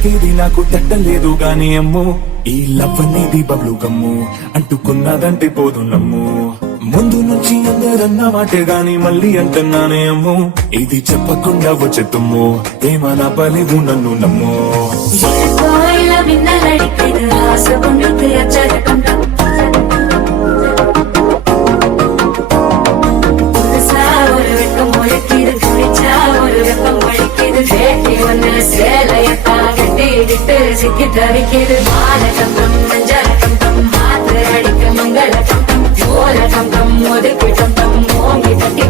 పలికేది నాకు తట్టలేదు గాని అమ్ము ఈ లవ్ అనేది బబ్లు గమ్ము అంటుకున్నదంటే పోదు నమ్ము ముందు నుంచి అందరన్న మాటే గాని మళ్ళీ అంటున్నానే అమ్ము ఇది చెప్పకుండా వచ్చే తుమ్ము ప్రేమ నా బలివు నన్ను నమ్ము சிக்கி தவிக்கிது மாலகம் மஞ்சளகம் மாத்திரை அடிக்க மங்களகம் ஓலகம் ஒதுக்கிட்டம் ஓங்கி தட்டி